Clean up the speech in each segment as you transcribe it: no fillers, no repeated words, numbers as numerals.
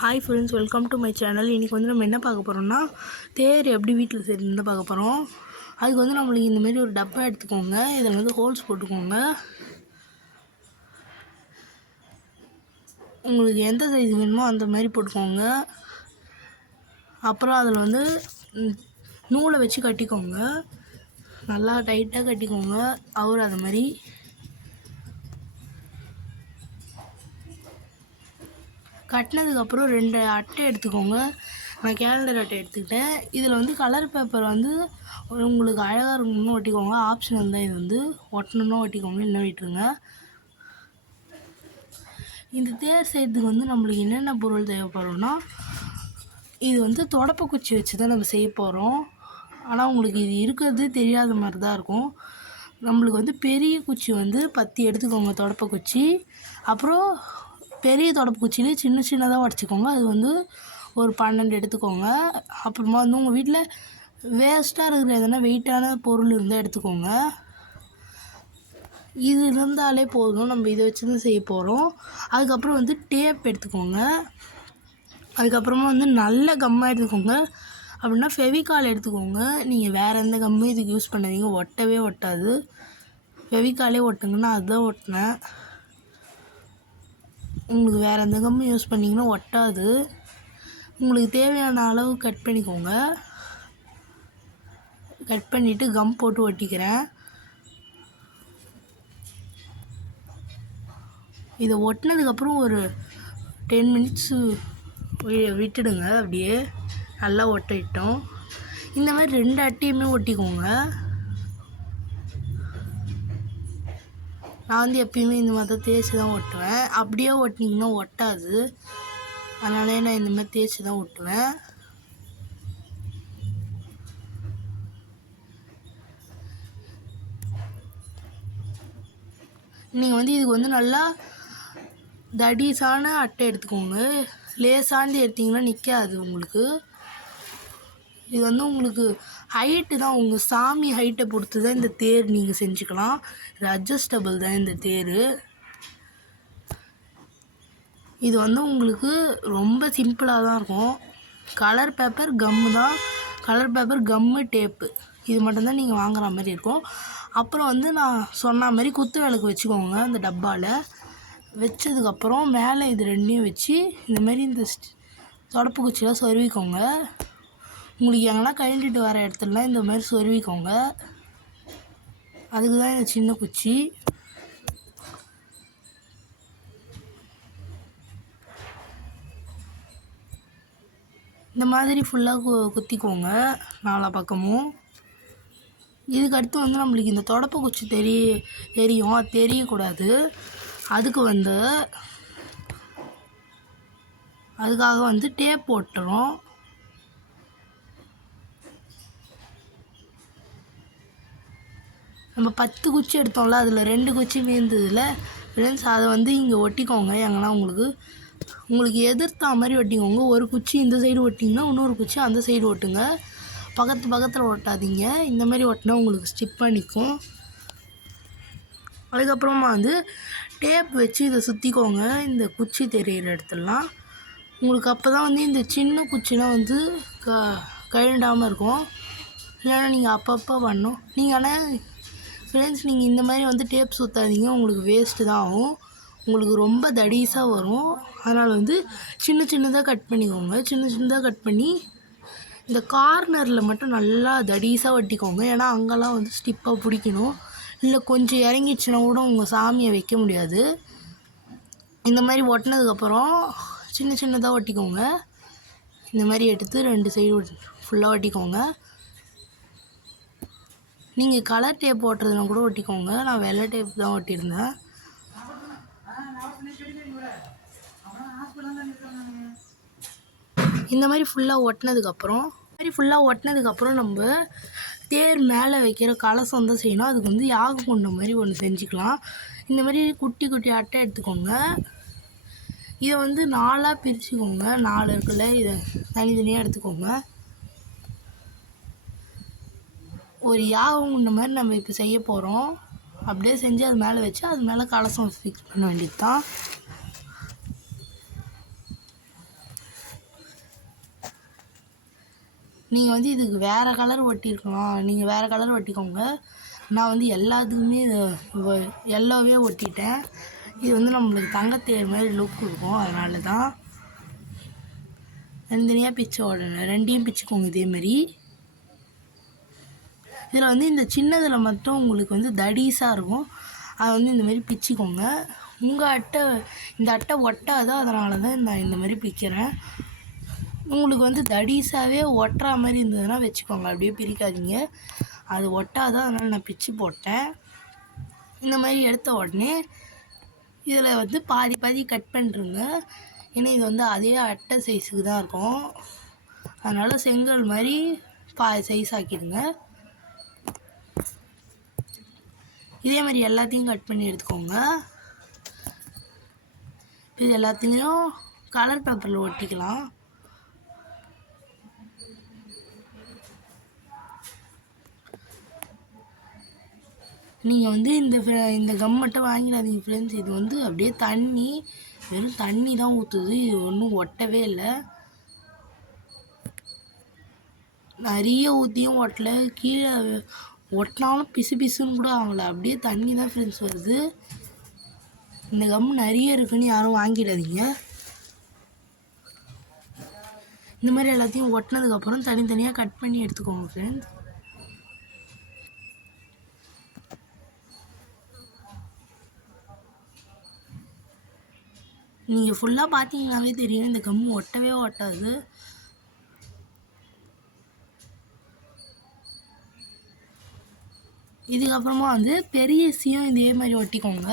Hi friends, welcome to my channel. இன்றைக்கி வந்து நம்ம என்ன பார்க்க போகிறோம்னா, தேர் எப்படி வீட்டில் செய்யணும்னு பார்க்க போகிறோம். அதுக்கு வந்து நம்மளுக்கு இந்தமாரி ஒரு டப்பா எடுத்துக்கோங்க. இதில் வந்து ஹோல்ஸ் போட்டுக்கோங்க. உங்களுக்கு எந்த சைஸ் வேணுமோ அந்த மாதிரி போட்டுக்கோங்க. அப்புறம் அதில் வந்து நூலை வச்சு கட்டிக்கோங்க. நல்லா டைட்டாக கட்டிக்கோங்க. அவர் அது மாதிரி கட்டினதுக்கப்புறம் 2 அட்டை எடுத்துக்கோங்க. நான் கேலண்டர் அட்டை எடுத்துக்கிட்டேன். இதில் வந்து கலர் பேப்பர் வந்து உங்களுக்கு அழகாக இருக்கணும்னு ஒட்டிக்கோங்க. ஆப்ஷனல் தான். இது வந்து ஒட்டணும்னா ஒட்டிக்கோங்க, இல்லை விட்டுருங்க. இந்த தேர் செய்கிறதுக்கு வந்து நம்மளுக்கு என்னென்ன பொருள் தேவைப்படும்னா, இது வந்து தொடப்ப குச்சி வச்சு தான் நம்ம செய்ய போகிறோம். ஆனால் உங்களுக்கு இது இருக்கிறது தெரியாத மாதிரி தான் இருக்கும். நம்மளுக்கு வந்து பெரிய குச்சி வந்து 10 எடுத்துக்கோங்க, தொடப்ப குச்சி. அப்புறம் பெரிய தொடப்பு குச்சியிலே சின்ன சின்னதாக உடச்சிக்கோங்க. அது வந்து ஒரு 12 எடுத்துக்கோங்க. அப்புறமா வந்து உங்கள் வீட்டில் வேஸ்ட்டாக இருக்கிற எதனா வெயிட்டான பொருள் இருந்தால் எடுத்துக்கோங்க. இது இருந்தாலே போதும். நம்ம இதை வச்சு தான் செய்ய போகிறோம். அதுக்கப்புறம் வந்து டேப் எடுத்துக்கோங்க. அதுக்கப்புறமா வந்து நல்ல கம்மாக எடுத்துக்கோங்க. அப்படின்னா ஃபெவிகால் எடுத்துக்கோங்க. நீங்கள் வேறு எந்த கம்மும் இதுக்கு யூஸ் பண்ணாதீங்க, ஒட்டவே ஒட்டாது. ஃபெவிகாலே ஒட்டுங்கன்னா அதுதான் ஒட்டினேன். உங்களுக்கு வேறு எந்த கம்மும் யூஸ் பண்ணிங்கன்னா ஒட்டாது. உங்களுக்கு தேவையான அளவு கட் பண்ணிக்கோங்க. கட் பண்ணிவிட்டு கம் போட்டு ஒட்டிக்கிறேன். இதை ஒட்டினதுக்கப்புறம் ஒரு 10 மினிட்ஸு விட்டுடுங்க. அப்படியே நல்லா ஒட்டிட்டோம். இந்த மாதிரி 2 அட்டையுமே ஒட்டிக்கோங்க. நான் வந்து எப்பயுமே இந்த மாதிரி தான் தேய்ச்சி தான் ஒட்டுவேன். அப்படியே ஒட்டினீங்கன்னா ஒட்டாது. அதனாலே நான் இந்த மாதிரி தேய்ச்சி தான் ஒட்டுவேன். நீங்கள் வந்து இதுக்கு வந்து நல்லா தடிசான அட்டை எடுத்துக்கோங்க. லேசாண்டு எடுத்திங்கன்னா நிற்காது உங்களுக்கு. இது வந்து உங்களுக்கு ஹைட்டு தான், உங்கள் சாமி ஹைட்டை பொறுத்து தான் இந்த தேர் நீங்கள் செஞ்சுக்கலாம். இது அட்ஜஸ்டபிள் தான் இந்த தேர். இது வந்து உங்களுக்கு ரொம்ப சிம்பிளாக தான் இருக்கும். கலர் பேப்பர், கம்மு தான். கலர் பேப்பர், கம்மு, டேப்பு இது மட்டும்தான் நீங்கள் வாங்குற மாதிரி இருக்கும். அப்புறம் வந்து நான் சொன்ன மாதிரி குத்து விளக்கு வச்சுக்கோங்க. அந்த டப்பாவில் வச்சதுக்கப்புறம் மேலே இது 2ஐயும் வச்சு இந்தமாரி இந்த தொடப்பு குச்சியெலாம் சொருவிக்கோங்க. உங்களுக்கு எங்கன்னா கழட்டிட்டு வர இடத்துலலாம் இந்த மாதிரி சொருவிக்கோங்க. அதுக்கு தான் இந்த சின்ன குச்சி. இந்த மாதிரி ஃபுல்லாக குத்திக்கோங்க 4 பக்கமும். இதுக்கடுத்து வந்து நம்மளுக்கு இந்த தொடப்ப குச்சி தெரியும், அது தெரியக்கூடாது. அதுக்காக வந்து டேப் போட்டுறோம். நம்ம 10 குச்சி எடுத்தோம்ல, அதில் 2 குச்சி மீந்ததில் ஃப்ரெண்ட்ஸ், அதை வந்து இங்கே ஒட்டிக்கோங்க. எங்கன்னா உங்களுக்கு எதிர்த்தா மாதிரி ஒட்டிக்கோங்க. ஒரு குச்சி இந்த சைடு ஒட்டிங்கன்னா இன்னொரு குச்சி அந்த சைடு ஒட்டுங்க. பக்கத்தில் ஒட்டாதீங்க. இந்த மாதிரி ஒட்டினா உங்களுக்கு ஸ்டிப்பாக நிற்கும். அதுக்கப்புறமா வந்து டேப் வச்சு இதை சுற்றிக்கோங்க இந்த குச்சி தெரிகிற இடத்துலலாம். உங்களுக்கு அப்போ தான் வந்து இந்த சின்ன குச்சிலாம் வந்து கழண்டாமல் இருக்கும். இல்லைன்னா நீங்கள் அப்பப்போ பண்ணணும். நீங்கள் ஆனால் ஃப்ரெண்ட்ஸ், நீங்கள் இந்த மாதிரி வந்து டேப் சுற்றாதீங்க, உங்களுக்கு வேஸ்ட்டு தான் ஆகும். உங்களுக்கு ரொம்ப தடிசாக வரும். அதனால் வந்து சின்னதாக கட் பண்ணிக்கோங்க. சின்னதாக கட் பண்ணி இந்த கார்னரில் மட்டும் நல்லா தடிசாக ஒட்டிக்கோங்க. ஏன்னா அங்கெல்லாம் வந்து ஸ்டிப்பாக பிடிக்கணும். இல்லை கொஞ்சம் இறங்கிடுச்சுன்னா கூட உங்கள் சாமியை வைக்க முடியாது. இந்த மாதிரி ஒட்டினதுக்கப்புறம் சின்னதாக ஒட்டிக்கோங்க. இந்த மாதிரி எடுத்து 2 சைடு ஃபுல்லாக ஒட்டிக்கோங்க. நீங்கள் கலர் டேப் ஓட்டுறதுனா கூட ஒட்டிக்கோங்க. நான் வெள்ளை டேப் தான் ஒட்டியிருந்தேன். இந்த மாதிரி ஃபுல்லாக ஒட்டினதுக்கப்புறம் நம்ம தேர் மேலே வைக்கிற கலசம் தான் செய்யணும். அதுக்கு வந்து யாக கொண்ட மாதிரி ஒன்று செஞ்சுக்கலாம். இந்த மாதிரி குட்டி அட்டை எடுத்துக்கோங்க. இதை வந்து 4ஆக பிரிச்சுக்கோங்க. 4 இருக்குல்ல, இதை தனித்தனியாக எடுத்துக்கோங்க. ஒரு யாகம் இந்த மாதிரி நம்ம இப்போ செய்ய போகிறோம். அப்படியே செஞ்சு அது மேலே வச்சு அது மேலே கலசம் ஃபிக்ஸ் பண்ண வேண்டியது தான். நீங்கள் வந்து இதுக்கு வேறு கலர் ஒட்டியிருக்கலாம், நீங்கள் வேறு கலர் ஒட்டிக்கோங்க. நான் வந்து எல்லாத்துக்குமே எல்லோவே ஒட்டிட்டேன். இது வந்து நம்மளுக்கு தங்கத்தேர் மாதிரி லுக் இருக்கும், அதனால தான். தனித்தனியாக பிச்சு ஓடணும், ரெண்டையும் பிச்சுக்கோங்க இதேமாரி. இதில் வந்து இந்த சின்னதில் மட்டும் உங்களுக்கு வந்து தடிசாக இருக்கும், அதை வந்து இந்தமாரி பிச்சுக்கோங்க. உங்கள் அட்டை இந்த அட்டை ஒட்டாதோ, அதனால தான் நான் இந்த மாதிரி பிக்கிறேன். உங்களுக்கு வந்து தடிசாகவே ஒட்டுற மாதிரி இருந்ததுன்னா வச்சுக்கோங்க, அப்படியே பிரிக்காதீங்க. அது ஒட்டாதோ, அதனால் நான் பிச்சு போட்டேன். இந்த மாதிரி எடுத்த உடனே இதில் வந்து பாதி பாதி கட் பண்ணிருங்க. ஏன்னா இது வந்து அதே அட்டை சைஸுக்கு தான் இருக்கும், அதனால் செங்கல் மாதிரி சைஸ் ஆக்கிடுங்க. இதே மாதிரி எல்லாத்தையும் கட் பண்ணி எடுத்துக்கோங்க. இது எல்லாத்தையும் கலர் பேப்பரில் ஒட்டிக்கலாம். நீங்கள் வந்து இந்த கம் மட்டும் வாங்கிடாதீங்க ஃப்ரெண்ட்ஸ். இது வந்து அப்படியே வெறும் தண்ணி தான் ஊற்றுது, இது ஒன்றும் ஒட்டவே இல்லை. நிறைய ஊற்றியும் ஒட்டலை, கீழே ஒட்டினாலும் பிசு பிசுன்னு கூட ஆகலை, அப்படியே தண்ணி தான் ஃப்ரெண்ட்ஸ் வருது. இந்த கம் நிறைய இருக்குன்னு யாரும் வாங்கிடாதீங்க. இந்த மாதிரி எல்லாத்தையும் ஒட்டினதுக்கப்புறம் தனித்தனியாக கட் பண்ணி எடுத்துக்கோங்க ஃப்ரெண்ட்ஸ். நீங்கள் ஃபுல்லாக பார்த்தீங்கன்னாவே தெரியும், இந்த கம் ஒட்டவே ஒட்டாது. இதுக்கப்புறமா வந்து பெரியசியும் இதே மாதிரி ஒட்டிக்கோங்க.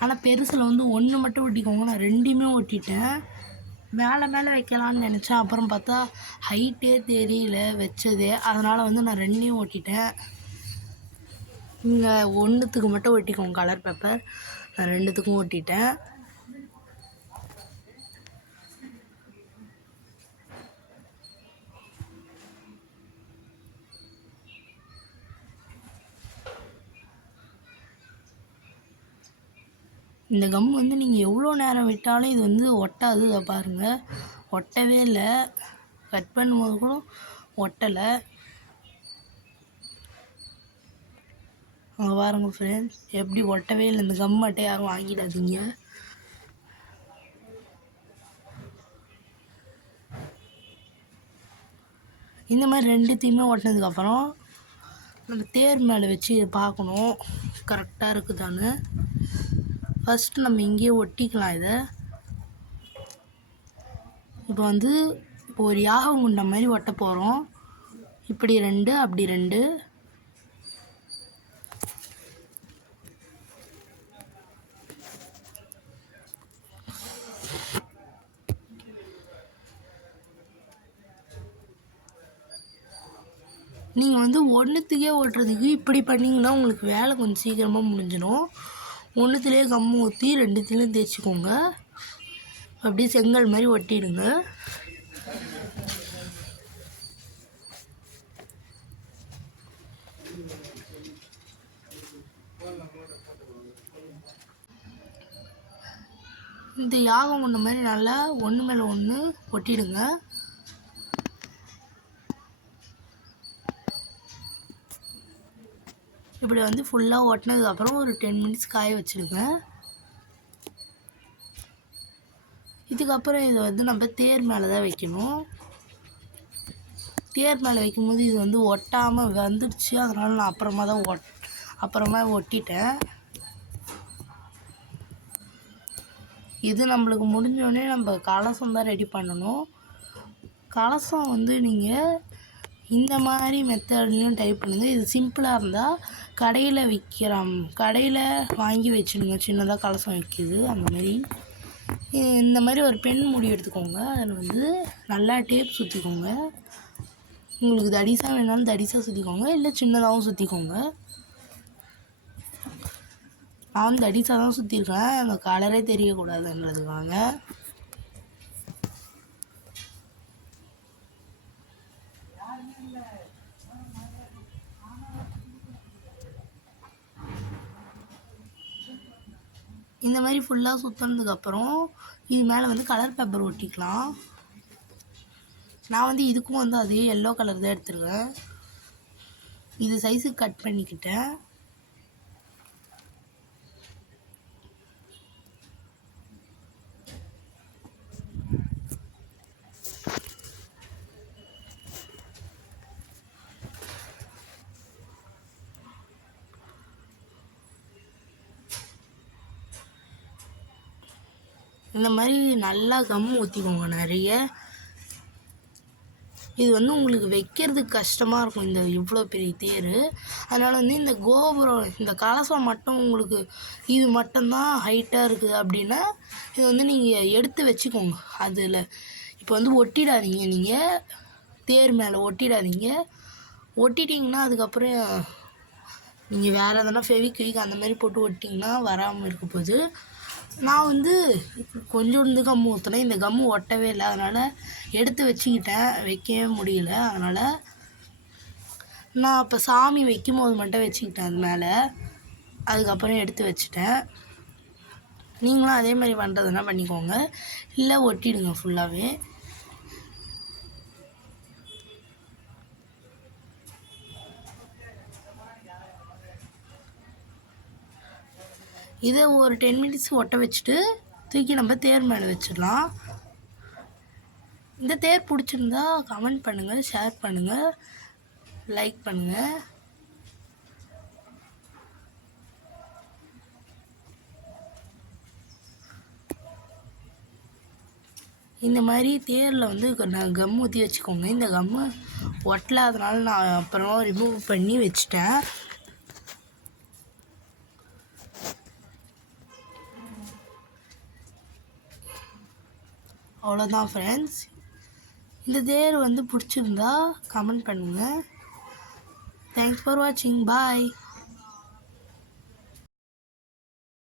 ஆனால் பெருசில் வந்து ஒன்று மட்டும் ஒட்டிக்கோங்க. நான் ரெண்டுமே ஒட்டிட்டேன். மேலே மேலே வைக்கலான்னு நினச்சேன், அப்புறம் பார்த்தா ஹைட்டே தெரியல வச்சதே, அதனால் வந்து நான் ரெண்டையும் ஒட்டிட்டேன். நீங்கள் ஒன்றுத்துக்கு மட்டும் ஒட்டிக்கோங்க கலர் பேப்பர், நான் ரெண்டுத்துக்கும் ஒட்டிட்டேன். இந்த கம் வந்து நீங்கள் எவ்வளோ நேரம் விட்டாலும் இது வந்து ஒட்டாது, பாருங்கள் ஒட்டவே இல்லை. கட் பண்ணும்போது கூட ஒட்டலை. அங்கே பாருங்கள் ஃப்ரெண்ட்ஸ், எப்படி ஒட்டவே இல்லை. இந்த கம் மட்டும் யாரும் வாங்கிடாதீங்க. இந்த மாதிரி ரெண்டுத்தையுமே ஒட்டினதுக்கப்புறம் நம்ம தேர் மேலே வச்சு பார்க்கணும் கரெக்டாக இருக்குதான்னு. ஃபஸ்ட்டு நம்ம இங்கேயே ஒட்டிக்கலாம் இதை. இப்போ வந்து ஒரு யாகம் குண்ட மாதிரி ஒட்ட போகிறோம். இப்படி ரெண்டு, அப்படி ரெண்டு. நீங்கள் வந்து ஒன்றுத்துக்கே ஓட்டுறதுக்கு இப்படி பண்ணிங்கன்னா உங்களுக்கு வேலை கொஞ்சம் சீக்கிரமாக முடிஞ்சிடும். ஒன்றுத்துலேயே கம் ஊற்றி ரெண்டுத்துலேயும் தேய்ச்சிக்கோங்க. அப்படியே செங்கல் மாதிரி ஒட்டிடுங்க. இந்த யாகம் ஒன்று மாதிரி நல்லா ஒன்று மேலே ஒன்று ஒட்டிடுங்க. இப்படி வந்து ஃபுல்லாக ஒட்டினதுக்கப்புறம் ஒரு 10 மினிட்ஸ் காய வச்சுடுங்க. இதுக்கப்புறம் இதை வந்து நம்ம தேர் மேலே தான் வைக்கணும். தேர் மேலே வைக்கும்போது இது வந்து ஒட்டாமல் வந்துடுச்சு, அதனால் நான் அப்புறமா ஒட்டிட்டேன். இது நம்மளுக்கு முடிஞ்சோடனே நம்ம கலசம் தான் ரெடி பண்ணணும். கலசம் வந்து நீங்கள் இந்த மாதிரி மெத்தட்லேயும் டைப் பண்ணுங்கள். இது சிம்பிளாக இருந்தால் கடையில் வாங்கி வச்சுடுங்க, சின்னதாக கலசம் வைக்கிது அந்த மாதிரி. இந்த மாதிரி ஒரு பென் மூடி எடுத்துக்கோங்க, அதில் வந்து நல்லா டேப் சுற்றிக்கோங்க. உங்களுக்கு தடிசாக வேணாலும் தடிசாக சுற்றிக்கோங்க, இல்லை சின்னதாகவும் சுற்றிக்கோங்க. நான் வந்து தடிசாக தான் சுற்றிருக்கேன், அந்த கலரே தெரியக்கூடாதுன்றதுக்காக. இந்த மாதிரி ஃபுல்லாக சுற்றினதுக்கப்புறம் இது மேலே வந்து கலர் பேப்பர் ஒட்டிக்கலாம். நான் வந்து இதுக்கும் வந்து அதே எல்லோ கலர் தான் எடுத்துருக்கேன். இது சைஸுக்கு கட் பண்ணிக்கிட்டேன். இந்த மாதிரி நல்லா கம் ஊற்றிக்கோங்க நிறைய. இது வந்து உங்களுக்கு வைக்கிறதுக்கு கஷ்டமாக இருக்கும் இந்த இவ்வளோ பெரிய தேர். அதனால் வந்து இந்த கோபுரம் இந்த கலசம் மட்டும் உங்களுக்கு இது மட்டும்தான் ஹைட்டாக இருக்குது அப்படின்னா இது வந்து நீங்கள் எடுத்து வச்சுக்கோங்க. அதில் இப்போ வந்து ஒட்டிடாதீங்க, நீங்கள் தேர் மேலே ஒட்டிடாதீங்க. ஒட்டிட்டிங்கன்னா அதுக்கப்புறம் நீங்கள் வேறு எதனா ஃபெவிக்விக் அந்த மாதிரி போட்டு ஒட்டிங்கன்னா வராமல் இருக்க போகுது. நான் வந்து கொஞ்சோண்டு கம்மு ஊற்றினேன், இந்த கம்மு ஒட்டவே இல்லை. அதனால் எடுத்து வச்சுக்கிட்டேன், வைக்கவே முடியல. அதனால் நான் இப்போ சாமி வைக்கும் போது மட்டும் வச்சுக்கிட்டேன் அது மேலே. அதுக்கப்புறம் எடுத்து வச்சுட்டேன். நீங்களும் அதே மாதிரி பண்ணுறதுனா பண்ணிக்கோங்க, இல்லை ஒட்டிடுங்க ஃபுல்லாகவே. இதை ஒரு 10 மினிட்ஸ் ஒட்ட வச்சுட்டு தூக்கி நம்ம தேர் மேலே வச்சிடலாம். இந்த தேர் பிடிச்சிருந்தா கமெண்ட் பண்ணுங்கள், ஷேர் பண்ணுங்கள், லைக் பண்ணுங்கள். இந்த மாதிரி தேரில் வந்து நான் கம் ஊற்றி வச்சுக்கோங்க. இந்த கம்மு ஒட்டலாதனால நான் அப்புறமா ரிமூவ் பண்ணி வச்சுட்டேன். அவ்வளோதான் ஃப்ரெண்ட்ஸ். இந்த தேர் வந்து பிடிச்சிருந்தா கமெண்ட் பண்ணுங்கள். தேங்க்ஸ் ஃபார் வாட்சிங். பாய்.